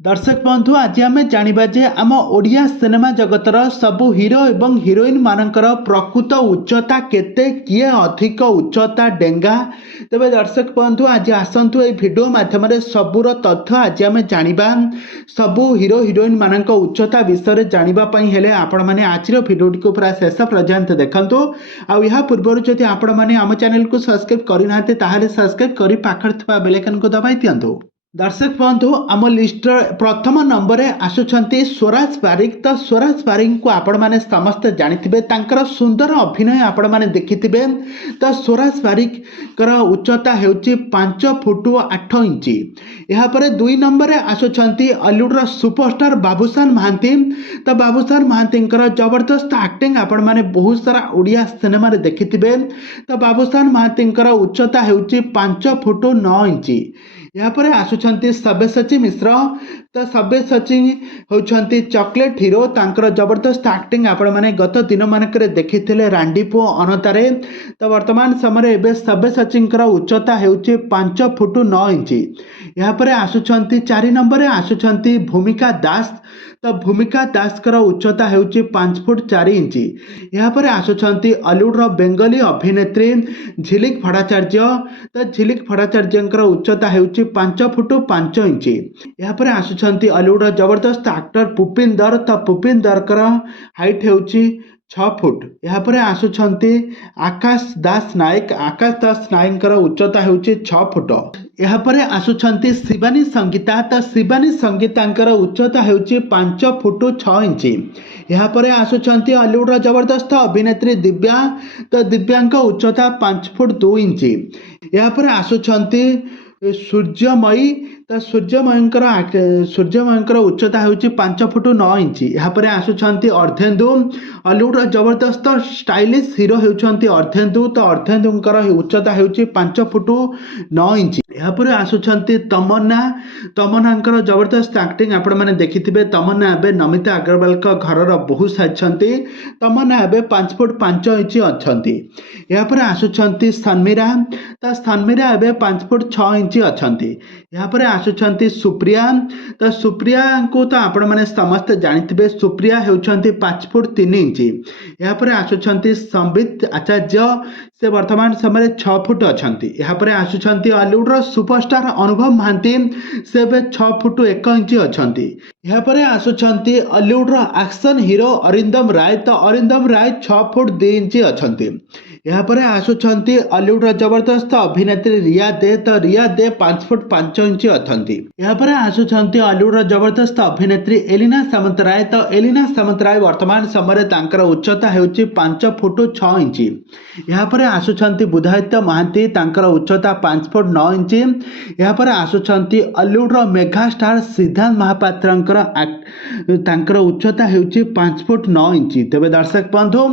दर्शक बंधु आज आम जाना जे आम ओडिया सिनेमा जगतर सबु हिरो एवं हिरोइन मानकर प्रकृत उच्चता केते किए अधिक उच्चता डेंगा तेरे दर्शक बंधु आज आसतु ये भिडियो मध्यम सबूर तथ्य आज आम जाना सबु हिरो हिरोइन मान उच्चता विषय जानापी हेले आपण मैंने आज भिडियोटी को पूरा शेष पर्यंत देखु आ पूर्व जदि आपण मैंने आम चैनल को सब्सक्राइब करना सब्सक्राइब कर पाखर बेलैकन को दबाई दिंतु। दर्शक बंधु आम लिस्ट प्रथम नंबर आसुंच स्वराज पारिक। तो स्वराज पारिक को आपण मैंने समस्ते जानी सुंदर अभिनय आपण मैंने देखि। तो स्वराज पारिक उच्चता हो 5 फुट 8 इंच। यापर 2 नंबर आसुंच हॉलीवुड सुपरस्टार बाबूशान महांती। तो बाबूशान महांती जबरदस्त एक्टिंग आपण मैंने बहुत सारा ओडिया सिनेमा देखि। तो बाबूशान महांती उच्चता हो 5 फुट 9 इंच। यापर आसुंच सब्यसाची मिश्र। तो सब्यसाची होती चॉकलेट हीरो तांकर जबरदस्त एक्टिंग आपण मैंने गत दिन मानक देखी रांडीपो अनतारे। तो वर्तमान समय एवं सब्यसाची उच्चता हो 5 फुट 9 इंच। यापर आसुंच 4 नंबर आसुंच भूमिका दास। तो भूमिका दास उच्चता हो 5 फुट 4 इंच। यापर आसुंच हॉलीवुड बेंगली अभिनेत्री झिलिक भट्टाचार्य। तो झिलिक भट्टाचार्य उच्चता हो 5 फुट 5 इंच। यापर आसुंच हॉलीवुड जबरदस्त एक्टर पुपिंदर। तो पुपिंदर हाइट हो 6 फुट। यापर आसुंच आकाश दास नायक। आकाश दास नायक उच्चता हो 6 फुट। यापर आसुंच शिवानी संगीता। तो शिवानी संगीता उच्चता हो 5 फुट 6 इंच। यापर आसुंच हॉलीवुड जबरदस्त अभिनेत्री दिव्या। तो दिव्यांक उच्चता 5 फुट 2 इंच। यापर आसुंच सूर्यमयी। तो सूर्यमयी उच्चता हो 5 फुट 9 इंच। यापर आसुंच अर्धेन्दु। हॉलीवुड जबरदस्त स्टाइलिश हीरो होती अर्धेन्दु। तो अर्धेन्दु उच्चता हो 5 फुट 9 इंच। यापर आसुंच तमन्ना। तमन्ना जबरदस्त एक्टिंग आपण मैंने देखि। तमन्ना एवं नमिता अग्रवाल घर बहु साजिशंती। तमन्ना एवं 5 फुट 5 इंच अच्छा। यापर आसुंच सन्मीरा। तो सन्मीरा एवं 5 फुट 6 इंच अच्छा। यापर आसुंच सुप्रिया। तो सुप्रिया को तो आपण मैंने समस्ते जानी। सुप्रिया होती 5 फुट 3 इंच। यापर आसुंच संबित आचार्य। से वर्तमान समय 6 फुट अच्छा। यापर आसुंच हॉलीवुड सुपरस्टार अनुभव महांती। से 6 फुट 1 इंच अच्छा। यापर आसुंच हॉलीवुड एक्शन हीरो अरिंदम राय। तो अरिंदम राय 6 फुट 2 इंच अच्छा। यापर आसुंच हॉलीवुड जबरदस्त अभिनेत्री रिया दे। तो रिया दे 5 फुट 5 इंच अच्छा। यापर आसुंच हॉलीवुड जबरदस्त अभिनेत्री एलिना सामंतराय। तो एलिना सामंतराय वर्तमान समय उच्चता हो 5 फुट 6 इंच। यापर आसुंच बुधायित्य महांती। उच्चता 5 फुट 9 इंच। यापर आसुंच Hollywood mega star Siddhanta Mahapatra उच्चता हो 5 फुट 9 इंच। तेरे दर्शक बंधु